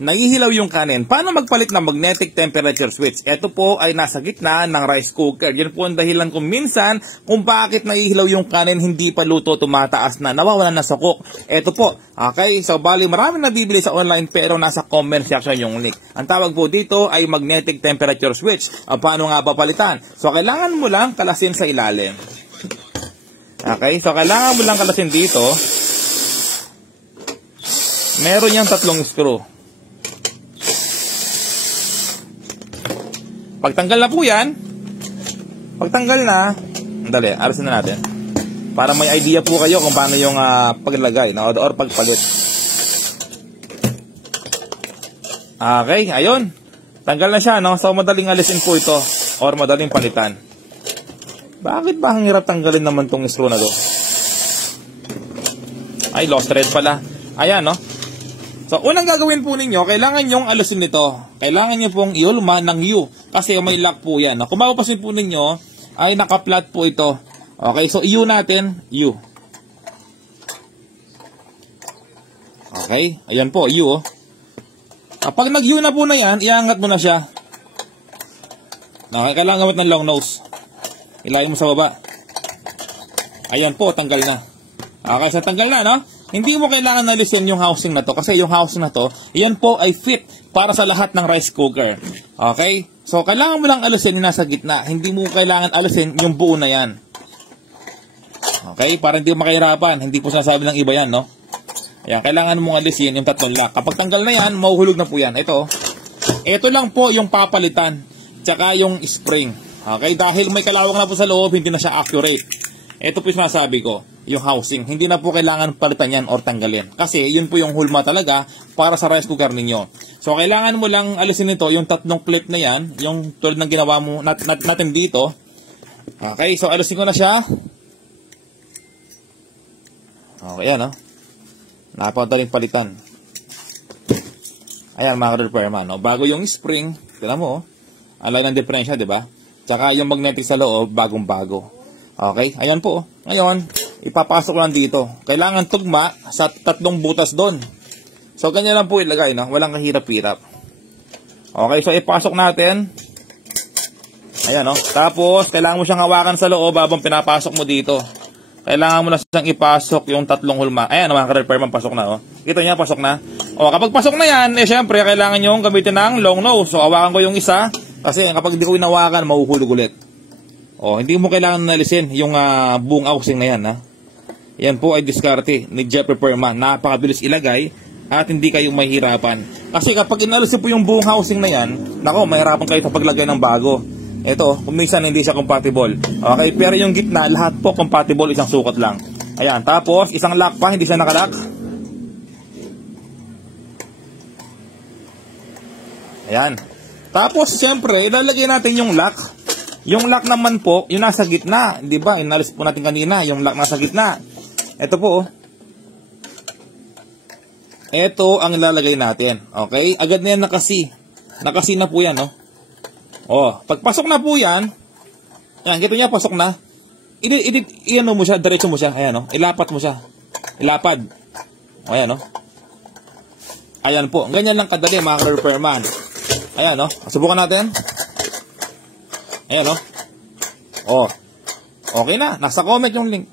nahihilaw yung kanin. Paano magpalit ng magnetic temperature switch? Ito po ay nasa gitna ng rice cooker. Yan po ang dahilan kung minsan kung bakit nahihilaw yung kanin, hindi pa luto, tumataas na, nawawalan na sa cook. Ito po, okay? So, bali, marami nabibili sa online pero nasa comment section yung link. Ang tawag po dito ay magnetic temperature switch. Paano nga ba palitan? So, kailangan mo lang kalasin sa ilalim. Okay? So, kailangan mo lang kalasin dito. Meron yung 3 screw. Pagtanggal na po yan, pagtanggal na, dali, arasin na natin. Para may idea po kayo kung paano yung paglagay or pagpalit. Okay, ayun. Tanggal na siya, no? So, madaling alisin po ito or madaling palitan. Bakit ba ang hirap tanggalin naman tong screw na to? Ay, lost thread pala. Ayan, no? So, unang gagawin po ninyo, kailangan nyong alusin nito. Kailangan nyo pong iulma ng U. Kasi may lock po yan. Kung mapapasin po ninyo, ay naka-flat po ito. Okay, so U natin, U. Okay, ayan po, U. Kapag nag-U na po na yan, iangat mo na siya. Okay, kailangan gamit ng long nose. Ilayin mo sa baba. Ayan po, tanggal na. Okay, so tanggal na, no? Hindi mo kailangan alisin yung housing na to kasi yung housing na to, yan po ay fit para sa lahat ng rice cooker. Okay? So, kailangan mo lang alisin yung nasa gitna. Hindi mo kailangan alisin yung buo na yan. Okay? Para hindi mo makahirapan. Hindi po sinasabi ng iba yan, no? Ayan, kailangan mong alisin yung 3 lock. Kapag tanggal na yan, mahuhulog na po yan. Ito lang po yung papalitan. Tsaka yung spring. Okay? Dahil may kalawang na po sa loob, hindi na siya accurate. Ito po yung sinasabi ko. Yung housing, hindi na po kailangan palitan yan or tanggalin. Kasi yun po yung hulma talaga para sa rice cooker ninyo. So, kailangan mo lang alisin nito, yung 3 clip na yan, yung tulad ng ginawa mo natin dito. Okay, so alisin ko na siya. Okay, yan, no? Napakadaling palitan. Ayan, mga ka-repairman, no? Bago yung spring, tignan mo, alay ng diferensya, di ba? Tsaka yung magnetic sa loob, bagong-bago. Okay, ayan po. Ngayon, ipapasok lang dito. Kailangan tugma sa 3 butas doon. So, ganyan lang po ilagay, no? Walang kahirap-hirap. Okay, so ipasok natin. Ayan, no? Tapos, kailangan mo siyang hawakan sa loob habang pinapasok mo dito. Kailangan mo na siyang ipasok yung 3 hulma. Ayan, mga ka-repairman, pasok na, oh. Kita niya, pasok na. O, kapag pasok na yan, syempre, kailangan nyo gamitin ng long nose. So, hawakan ko yung isa. Kasi kapag hindi ko inawakan, mahuhulog ulit. O, hindi mo kailangan nalisin yung buong housing na yan, ha? Yan po ay diskarte ni Jeff Repairman. Napakabilis ilagay at hindi kayo mahihirapan. Kasi kapag inalisin po yung buong housing na yan, nako, mahirapan kayo sa paglagay ng bago. Ito, kung minsan hindi siya compatible. Okay, pero yung gitna, lahat po compatible, isang sukat lang. Ayan, tapos isang lock pa, hindi siya nakalock. Ayan. Tapos, siyempre, ilalagay natin yung lock. Yung lock naman po, yung nasa gitna, di ba? Inalis po natin kanina, yung lock nasa gitna. Ito po, ito ang ilalagay natin. Okay? Agad na yan nakasi. Nakasi na po yan, no? Oh, pagpasok na po yan, ayan, kita niya, pasok na. Iano mo siya, diretso mo siya. Ayan, no? Ilapat mo siya. Ilapad. O, ayan, no? Ayan po. Ganyan lang kadali, mga ka-repairman. Ayan, no? Subukan natin. Ayan, no? Oh. Okay na. Nasa comment yung link.